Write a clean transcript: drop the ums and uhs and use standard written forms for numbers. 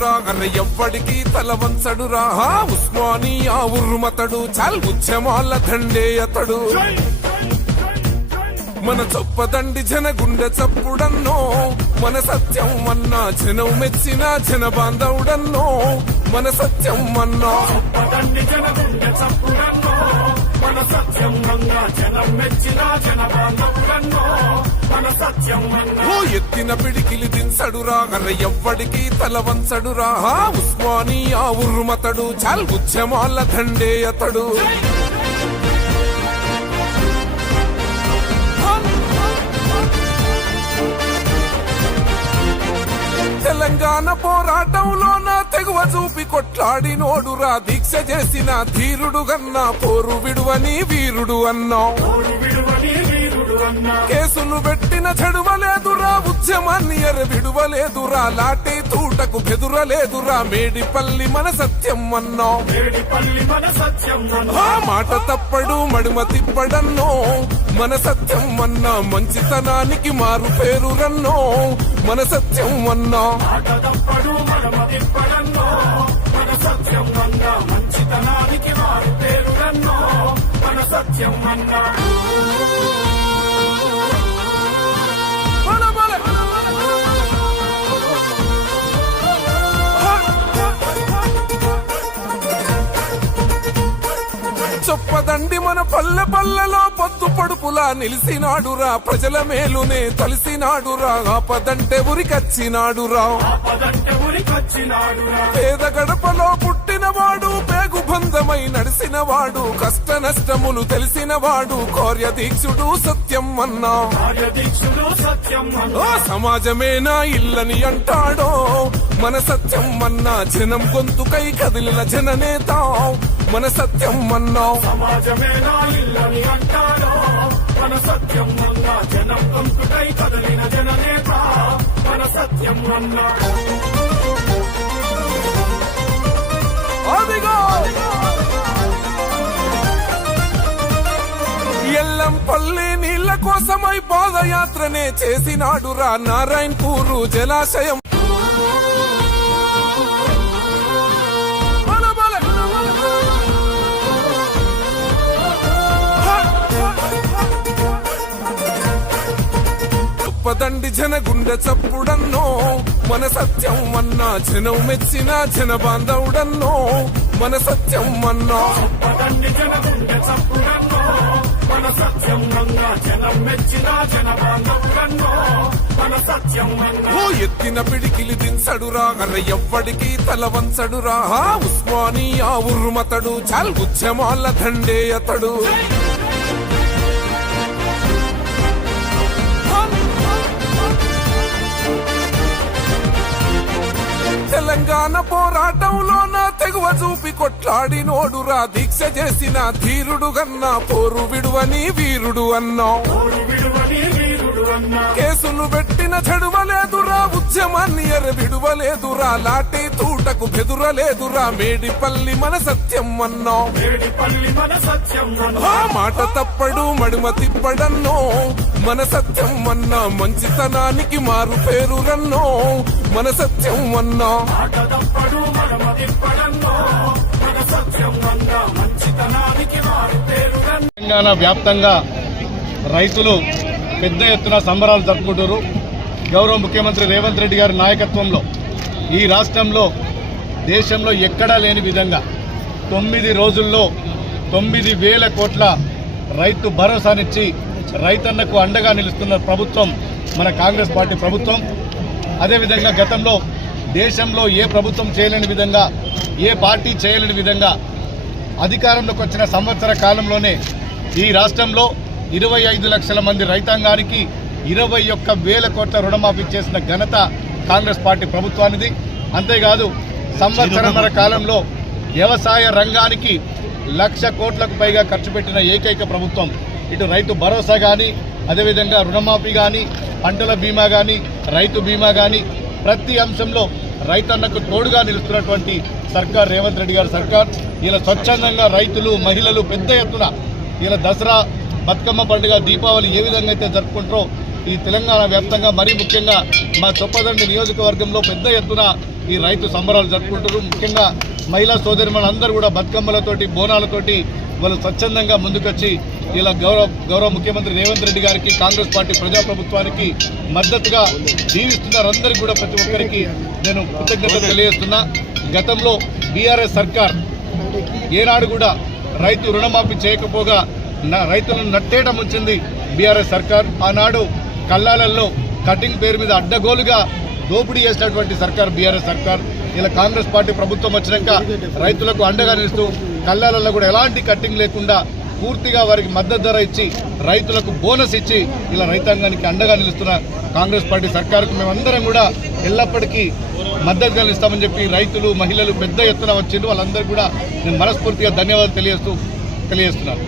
దించడురా అర్ర ఎవ్వడికి తల వంచడురా ఉస్మానియా ఉర్మతడు చాల్ ఉద్యమాల దండే అతడు మన చొప్పదండి జన గుండె చప్పుడన్నో మన సత్యం అన్నా జనం మెచ్చిన జన బాంధవుడన్నో మన సత్యం అన్నా మన సత్యం అన్నా జనం మెచ్చిన జన బాంధవుడన్నో మన సత్యం ఓ ఎత్తిన పిడికిలి దించడురా అర్ర ఎవ్వడికి తల వంచడురా ఉస్మానియా ఉర్మతడు చాల్ ఉద్యమాల దండే అతడు తెలంగాణ పోరాటంలో నా తెగువ చూపి కొట్లాడినోడురా దీక్ష చేసిన ధీరుడు గన్నా పోరు విడువని వీరుడు అన్నా కేసులు పెట్టిన చెడువలేదురా ఉద్యమాన్ని విడువలేదురా లాటి తూటకు బెదురలేదురా మేడిపల్లి మన సత్యం అన్నా మాట తప్పడు మడుమ తిప్పడన్నో మన సత్యం అన్నా మంచితనానికి మారు పేరు రన్నో మన సత్యం అన్నా మంచితనానికి మారు పేరు రన్నో మన సత్యం అన్నా చొప్పదండి మన పల్లె పల్లెలో పొద్దు పడుపులా నిలిసినాడురా ప్రజల మేలునే తలిసినాడురా ఆపదంటే ఉరికచ్చినాడురా పేద గడపలో పుట్టినవాడు పేగు బంధమై నడిసినవాడు కష్ట నష్టములు తెలిసినవాడు కార్యదీక్షుడు సత్యం అన్నా సమాజమేనా ఇల్లని అంటాడో మన సత్యం అన్నా జనం గొంతుకై కదిలిన జననేత మన సత్యం అన్నా సమాజమేనా ఇల్లని అంటాడో మన సత్యం అన్నా జనం గొంతుకై కదిలిన జననేత మన సత్యం అన్నా ఎల్లంపల్లి నీళ్ల కోసమై పాదయాత్రనే చేసినాడురా నారాయణపూరు జలాశయం దండి జన గుండె చప్పుడన్నో మన సత్యం అన్నా జనం మెచ్చిన జన బాంధవుడన్నో మన సత్యం అన్నా మన సత్యం అన్నా జనం మెచ్చిన జన బాంధవుడన్నో మన సత్యం ఓ ఎత్తిన పిడికిలి దించడురా అర్ర ఎవ్వడికి తల వంచడురా ఉస్మానియా ఉర్మతడు చాల్ ఉద్యమాల దండే అతడు తెలంగాణ పోరాటంలో నా తెగువ చూపి కొట్లాడినోడురా దీక్ష చేసిన ధీరుడు గన్నా పోరు విడువని వీరుడు అన్నా కేసులు పెట్టిన చెడువలేదురా ఉద్యమాన్ని విడువలేదురా లాటి తూటకు బెదురలేదురా మేడిపల్లి మన సత్యం అన్నా మాట తప్పడు మడుమ తిప్పడన్నో మన సత్యం అన్నా మంచితనానికి మారు పేరు రన్నో మన సత్యం అన్నా తెలంగాణ వ్యాప్తంగా రైతులు పెద్ద ఎత్తున సంబరాలు జరుపుకుంటారు. గౌరవ ముఖ్యమంత్రి రేవంత్ రెడ్డి గారి నాయకత్వంలో ఈ రాష్ట్రంలో దేశంలో ఎక్కడా లేని విధంగా 9 రోజుల్లో 9,000 కోట్ల రైతు భరోసానిచ్చి రైతన్నకు అండగా నిలుస్తున్న ప్రభుత్వం మన కాంగ్రెస్ పార్టీ ప్రభుత్వం. అదేవిధంగా గతంలో దేశంలో ఏ ప్రభుత్వం చేయలేని విధంగా ఏ పార్టీ చేయలేని విధంగా అధికారంలోకి వచ్చిన సంవత్సర కాలంలోనే ఈ రాష్ట్రంలో 25 లక్షల మంది రైతాంగానికి 21,000 కోట్ల రుణమాఫీ చేసిన ఘనత కాంగ్రెస్ పార్టీ ప్రభుత్వానిది. అంతేకాదు సంవత్సరన్నర కాలంలో వ్యవసాయ రంగానికి 1,00,000 కోట్లకు పైగా ఖర్చు పెట్టిన ఏకైక ప్రభుత్వం. ఇటు రైతు భరోసా కానీ, అదేవిధంగా రుణమాఫీ కానీ, పంటల బీమా కానీ, రైతు బీమా కానీ ప్రతి అంశంలో రైతన్నకు తోడుగా నిలుస్తున్నటువంటి సర్కార్ రేవంత్ రెడ్డి గారి సర్కార్. ఇలా స్వచ్ఛందంగా రైతులు, మహిళలు పెద్ద ఎత్తున ఇలా దసరా, బతుకమ్మ పండుగ, దీపావళి ఏ విధంగా అయితే జరుపుకుంటారో ఈ తెలంగాణ వ్యాప్తంగా మరీ ముఖ్యంగా మా చొప్పదండి నియోజకవర్గంలో పెద్ద ఎత్తున ఈ రైతు సంబరాలు జరుపుకుంటారు. ముఖ్యంగా మహిళా సోదరిమణులందరూ కూడా బతుకమ్మలతోటి బోనాలతోటి వాళ్ళు స్వచ్ఛందంగా ముందుకొచ్చి ఇలా గౌరవ ముఖ్యమంత్రి రేవంత్ రెడ్డి గారికి కాంగ్రెస్ పార్టీ ప్రజాప్రభుత్వానికి మద్దతుగా జీవిస్తున్నారు. అందరికీ కూడా ప్రతి ఒక్కరికి నేను కృతజ్ఞతలు తెలియజేస్తున్నా. గతంలో బీఆర్ఎస్ సర్కార్ ఏనాడు కూడా రైతు రుణమాఫీ చేయకపోగా రైతులను నట్టేట ముంచింది బీఆర్ఎస్ సర్కార్. ఆనాడు కల్లాలలో కటింగ్ పేరు మీద అడ్డగోలుగా దోపిడీ చేసినటువంటి సర్కార్ బీఆర్ఎస్ సర్కార్. ఇలా కాంగ్రెస్ పార్టీ ప్రభుత్వం వచ్చినాక రైతులకు అండగా నిలుస్తూ కల్లాలలో కూడా ఎలాంటి కట్టింగ్ లేకుండా పూర్తిగా వారికి మద్దతు ధర ఇచ్చి రైతులకు బోనస్ ఇచ్చి ఇలా రైతాంగానికి అండగా నిలుస్తున్న కాంగ్రెస్ పార్టీ సర్కారుకు మేమందరం కూడా ఎల్లప్పటికీ మద్దతుగా నిలుస్తామని చెప్పి రైతులు మహిళలు పెద్ద ఎత్తున వచ్చిండ్రు. వాళ్ళందరికీ కూడా నేను మనస్ఫూర్తిగా ధన్యవాదాలు తెలియజేస్తున్నాను.